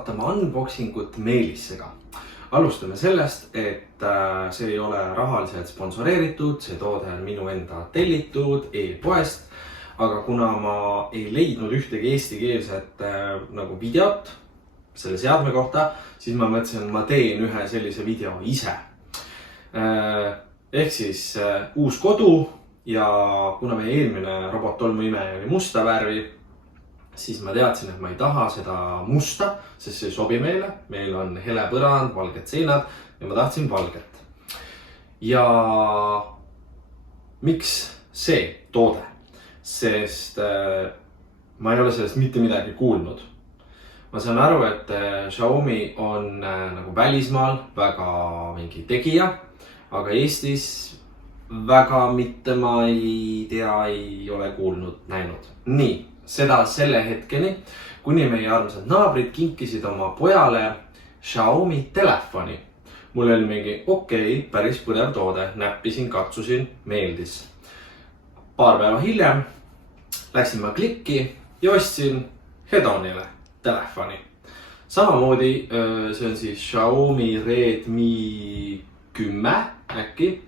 vaatama unboxingut Meelissega. Alustame sellest, et see ei ole rahaliselt sponsoreeritud, see toode on minu enda tellitud e-poest, aga kuna ma ei leidnud ühtegi eestikeelset nagu videot selle seadme kohta, siis ma mõtlesin, et ma teen ühe sellise video ise. Ehk siis uus kodu ja kuna meie eelmine robottolmuimeja oli musta värvi, siis ma teadsin, et ma ei taha seda musta, sest see ei sobi meile. Meil on hele põrand, valged seinad ja ma tahtsin valget. Ja miks see toode? Sest ma ei ole sellest mitte midagi kuulnud. Ma saan aru, et Xiaomi on nagu välismaal väga mingi tegija, aga Eestis väga mitte ma ei tea, ei ole kuulnud, näinud. Nii. Seda selle hetkeni, kuni meie armsad naabrid kinkisid oma pojale Xiaomi telefoni. Mul oli mingi päris põnev toode, näppisin, katsusin, meeldis. Paar päeva hiljem läksin ma klikki ja ostsin Hedonile telefoni. Samamoodi see on siis Xiaomi Redmi 10 äkki.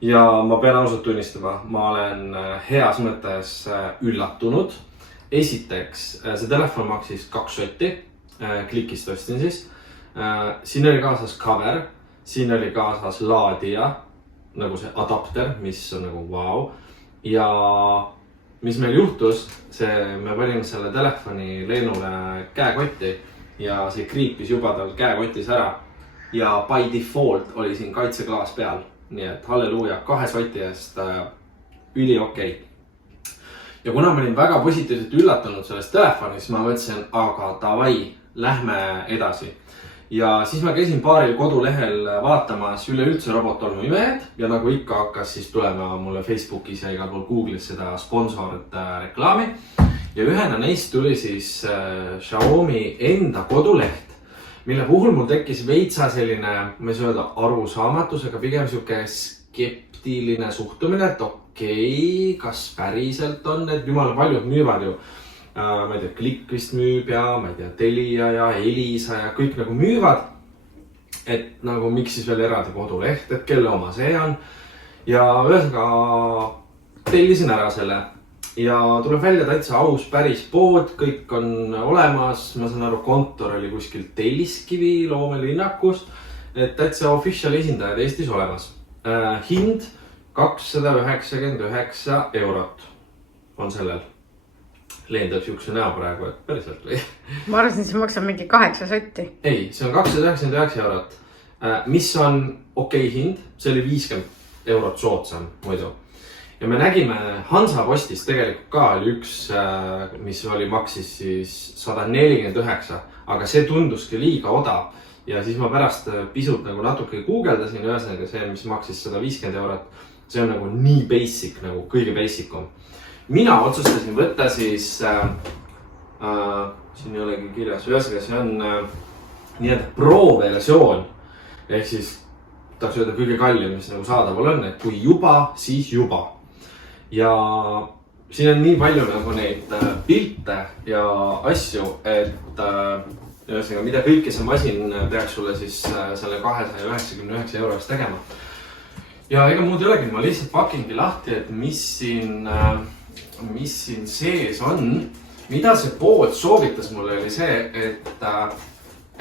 Ja ma pean ausalt tunnistama, ma olen heas mõttes üllatunud. Esiteks, see telefon maksis 2 sotti, klikist ostsin siis. Siin oli kaasas cover, siin oli kaasas laadija, nagu see adapter, mis on nagu wow. Ja mis meil juhtus, me panime selle telefoni Leenule käekotti ja see kriipis juba tal käekotis ära. Ja by default oli siin kaitseklaas peal, nii et halleluuja, 2 soti eest üli okei. Ja kuna ma olin väga positiivselt üllatunud sellest telefonis, ma mõtlesin, aga davai, lähme edasi. Ja siis ma käisin paaril kodulehel vaatamas üleüldse robottolmuimejad ja nagu ikka hakkas siis tulema mulle Facebookis ja igal pool Google'is seda sponsorit reklaami. Ja ühena neist tuli siis Xiaomi enda koduleht, mille puhul mul tekkis veitsa selline, ma ei saa öelda arusaamatus, aga pigem siuke skeptiline suhtumine, et kas päriselt on, et jumala paljud müüvad ju, ma ei tea, Klikk vist müüb ja ma ei tea, Telia ja Elisa ja kõik nagu müüvad, et nagu miks siis veel eraldi koduleht, et kelle oma see on. Ja ühesõnaga tellisin ära selle ja tuleb välja täitsa aus päris pood, kõik on olemas, ma saan aru, kontor oli kuskil Telliskivi loomelinnakus, et täitsa official esindajad Eestis olemas. Hind 299 eurot on sellel. Leendab siukse näo praegu, et päriselt või? Ma arvasin, see maksab mingi 8 sotti. Ei, see on 299 eurot, mis on okei hind. See oli 50 eurot soodsam muidu. Ja me nägime Hansapostist tegelikult ka oli üks, mis maksis siis 149, aga see tunduski liiga odav. Ja siis ma pärast pisut nagu natuke guugeldasin, ühesõnaga see, mis maksis 150 eurot. See on nagu nii basic, nagu kõige basicum. Mina otsustasin võtta siis, siin ei olegi kirjas, ühesõnaga see on nii-öelda pro-versioon. Ehk siis tahaks öelda kõige kallim, mis nagu saadaval on, et kui juba, siis juba. Ja siin on nii palju nagu neid pilte ja asju, et ühesõnaga, mida kõike see masin peaks sulle siis selle 299 € eest tegema. Ja ega muud ei olegi, ma lihtsalt pakingi lahti, et mis siin sees on. Mida see pood soovitas mulle oli see,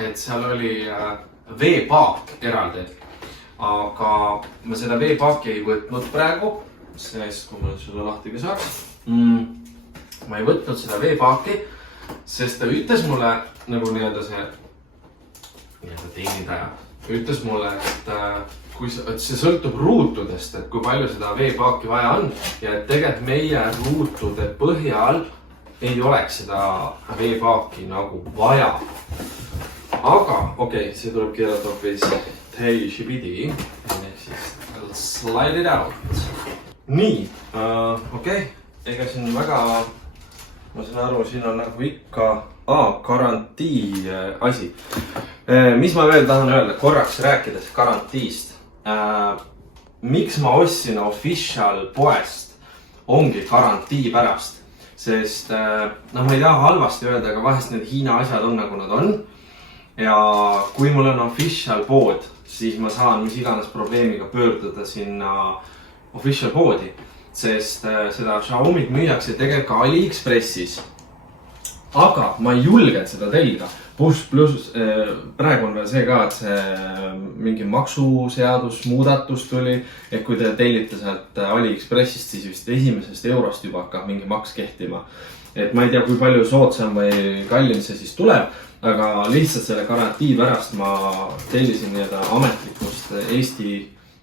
et seal oli veepaak eraldi. Aga ma seda veepaaki ei võtnud praegu, sest kui ma sulle lahti ka saaks. Ma ei võtnud seda veepaaki, sest ta ütles mulle, nagu nii-öelda see teenindaja, ütles mulle, et see sõltub ruutudest, et kui palju seda veepaaki vaja on ja et tegelikult meie ruutude põhjal ei oleks seda veepaaki nagu vaja. Aga see tuleb keelata hoopis hei shibidi, siis slide it out. Nii, ega siin väga, ma saan aru, siin on nagu ikka garantii asi. Mis ma veel tahan öelda, korraks rääkides garantiist. Miks ma ostsin official poest ongi garantii pärast, sest ma ei taha halvasti öelda, aga vahest need Hiina asjad on nagu nad on. ja kui mul on official pood, siis ma saan mis iganes probleemiga pöörduda sinna official poodi, sest seda Xiaomi't müüakse tegelikult ka AliExpressis. Aga ma ei julgenud seda tellida. Pluss praegu on veel see ka, et see mingi maksuseadus muudatus tuli, et kui te tellite sealt AliExpressist, siis vist 1. eurost juba hakkab mingi maks kehtima. Et ma ei tea, kui palju soodsam või kallim see siis tuleb, aga lihtsalt selle garantii pärast ma tellisin nii-öelda ametlikust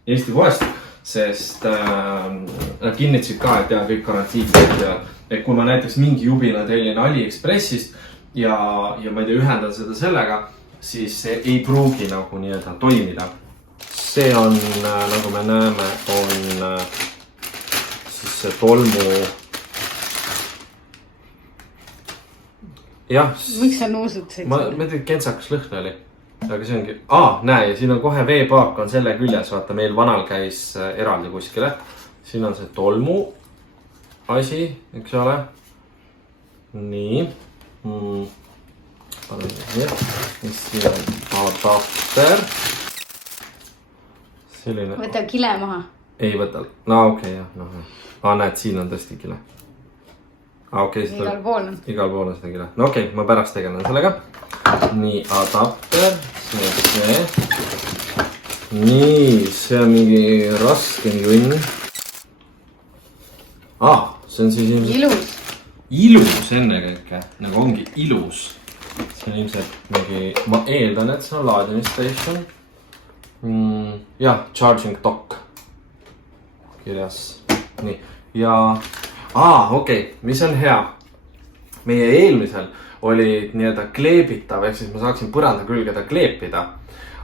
Eesti poest, sest nad kinnitasid ka, et kõik garantiid teevad. Et kui ma näiteks mingi jubina tellin AliExpressist ja ma ei tea, ühendan seda sellega, siis see ei pruugi nagu nii-öelda toimida. See on, nagu me näeme, on siis see tolmu. Jah. Miks sa nuusutasid? Ma tead, kentsakas lõhn oli. Aga see ongi... näe, ja siin on kohe veepaak on selle küljes. Vaata, meil vanal käis eraldi kuskile. Siin on see tolmu asi, eks ole. Nii. Panen nii. Siin on adapter. Selline... Võta kile maha. Ei võta. No okei, jah. Näed, siin on tõesti kile. Okay, igal pool on. Igal pool on seda kile. No okei, ma pärast tegelen sellega. Nii, adapter. See. Nii, see on mingi raske junn. See on siis ilmselt... Ilus. Ilus enne kõike. Nagu ongi ilus. See on ilmselt mingi... Ma eeldan, et see on laadimisstation. Jah, charging dock. Kirjas. Nii, ja... okei, mis on hea. Meie eelmisel oli nii-öelda kleebitav, ehk siis ma saaksin põranda külgeda kleepida.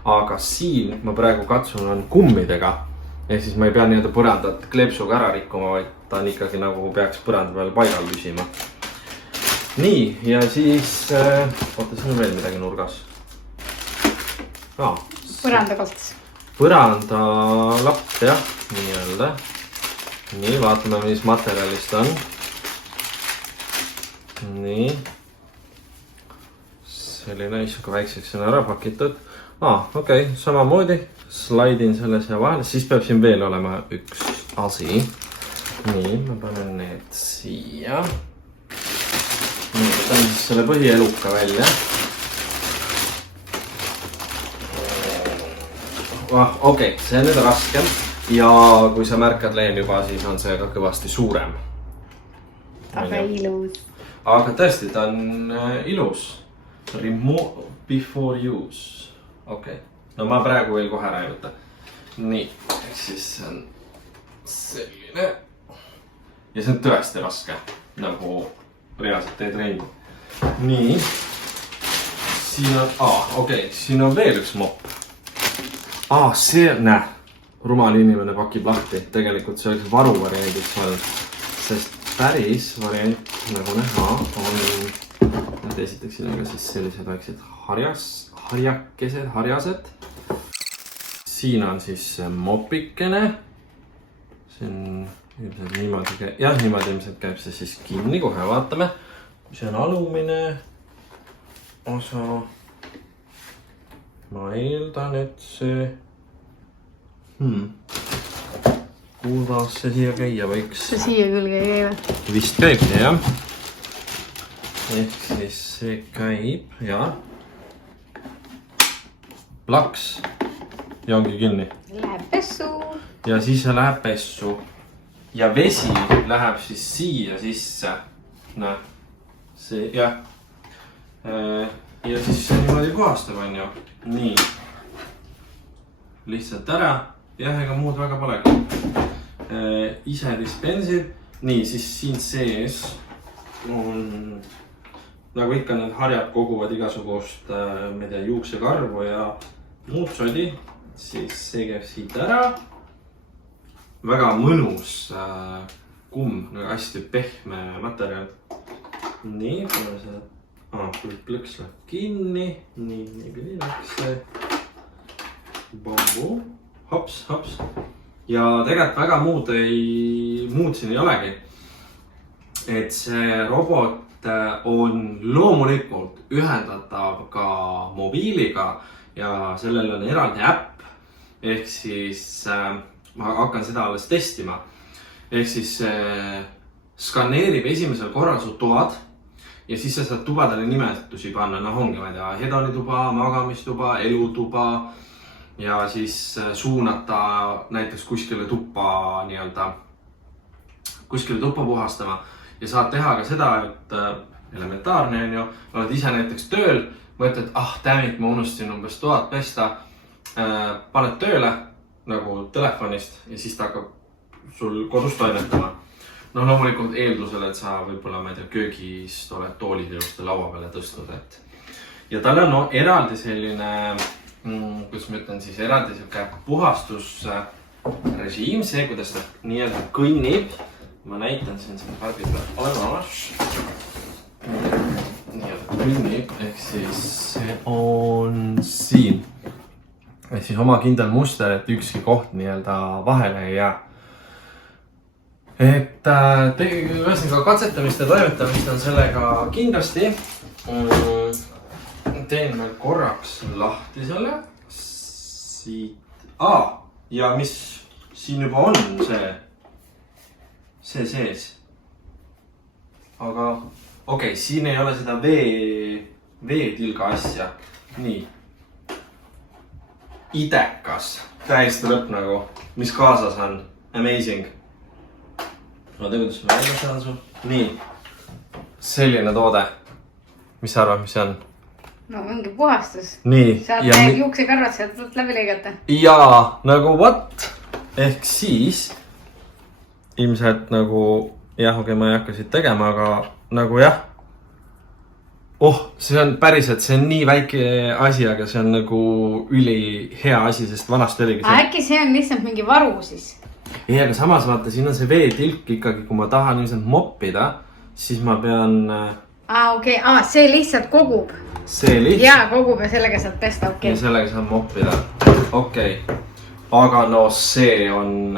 Aga siin ma praegu katsun on kummidega. Ehk siis ma ei pea nii-öelda põrandat kleepsuga ära rikkuma, vaid ta on ikkagi nagu peaks põranda peal paigal püsima. Nii, ja siis... Oota, siin on veel midagi nurgas. Põrandakolts. Põrandalapp, jah, nii-öelda. Nii, vaatame, mis materjalist on. Nii. Selline issuga väikseks on ära pakitud. Okei, samamoodi. Slaidin selle siia vahele. Siis peab siin veel olema üks asi. Nii, ma panen need siia. Nii, võtan siis selle põhieluka välja. Okei, see on nüüd raskem. Ja kui sa märkad leen juba, siis on see ka kõvasti suurem. Aga ilus. Aga tõesti, ta on ilus. Remove before use. Okei. No ma praegu veel kohe ära ei võta. Nii, siis see on selline. Ja see on tõesti raske. Nagu reaalselt teed rendi. Nii. Siin on, okei, siin on veel üks mopp. See, näe. Rumal inimene pakib lahti. Tegelikult see oleks varu variandiks olnud. Sest päris variant, nagu näha, on... Nad esiteks siin on ka siis sellised väiksed harjased. Siin on siis mopikene. See on ilmselt niimoodi, niimoodi ilmselt käib see siis kinni. Kohe vaatame. See on alumine osa. Ma eeldan, et see... Kuidas see siia käia võiks? See siia külge ei käiva. Vist käib, jah. Ehk siis see käib, jah. Plaks. Ja ongi kinni. Läheb pessu. Ja siis see läheb pessu. Ja vesi läheb siis siia sisse. Näe. See, jah. Ja siis see niimoodi puhastab, on ju. Nii. Lihtsalt ära. Jah, ega muud väga polegi. Ise dispensib. Nii, siis siin sees on... Nagu ikka need harjad koguvad igasugust, ma ei tea, juuksekarvu ja muud sodi. Siis see käib siit ära. Väga mõnus kumm, nagu hästi pehme materjal. Nii, paneme see... Plõks läheb kinni. Nii läks see. Bambu. Hops. Ja tegelikult väga muud siin ei olegi. Et see robot on loomulikult ühendatav ka mobiiliga ja sellel on eraldi äpp. Ehk siis ma hakkan seda alles testima. Ehk siis skaneerib esimesel korral su toad ja siis sa saad tubadele nimetusi panna. Ongi, ma ei tea, hedonituba, magamistuba, elutuba ja siis suunata näiteks kuskile tuppa puhastama. Ja saad teha ka seda, et elementaarne on ju, oled ise näiteks tööl, mõtled, dammit, ma unustasin umbes toad pesta, paned tööle nagu telefonist ja siis ta hakkab sul kodus toimetama. Loomulikult eeldusel, et sa võib-olla, ma ei tea, köögist oled toolid ilusti laua peale tõstnud, ja tal on eraldi selline, kuidas ma ütlen siis, eraldi selline puhastusrežiim, see, kuidas ta nii-öelda kõnnib. Ma näitan siin selle farbi peal olemas. Nii-öelda kõnnib, ehk siis see on siin. Ehk siis oma kindel muster, et ükski koht nii-öelda vahele ei jää. Et ühesõnaga katsetamist ja toimetamist on sellega kindlasti. Teen veel korraks lahti selle. Siit. Ja mis siin juba on see sees. Aga okei, siin ei ole seda veetilga asja. Nii. Idekas. Täiesti lõpp nagu. Mis kaasas on? Amazing. Ma tean, kuidas ma välja saan sul. Nii. Selline toode. Mis sa arvad, mis see on? No mingi puhastus. Nii. Saad juuksekarvad sealt läbi lõigata. Jaa, nagu what? Ehk siis ilmselt nagu, jah, okei, ma ei hakka siit tegema, aga nagu jah. See on päriselt, see on nii väike asi, aga see on nagu üli hea asi, sest vanasti oligi see. Äkki see on lihtsalt mingi varu siis? Ei, aga samas vaata, siin on see veetilk ikkagi, kui ma tahan ilmselt moppida, siis ma pean... Okei, see lihtsalt kogub. See lihtsalt... Jaa, kogub ja sellega saad pesta, okei. Ja sellega saab moppida. Okei. Aga no see on...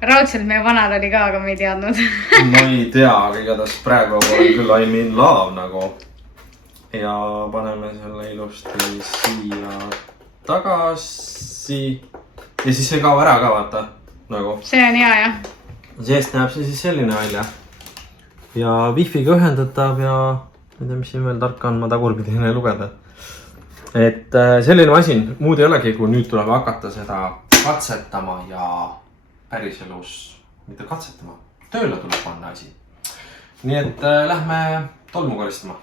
Raudselt meie vanad oli ka, aga me ei teadnud. Ma ei tea, aga igatahes praegu olen küll I'm in love nagu. Ja paneme selle ilusti siia tagasi. Ja siis see kaob ära ka, vaata. Nagu. See on hea, jah. Seest näeb see siis selline välja. Ja wifi'ga ühendatav ja... Ma ei tea, mis siin veel tarka on, ma tagurpidi lugeda. Et selline masin, muud ei olegi, kui nüüd tuleb hakata seda katsetama ja päriselus, mitte katsetama, tööle tuleb panna asi. Nii et lähme tolmu koristama.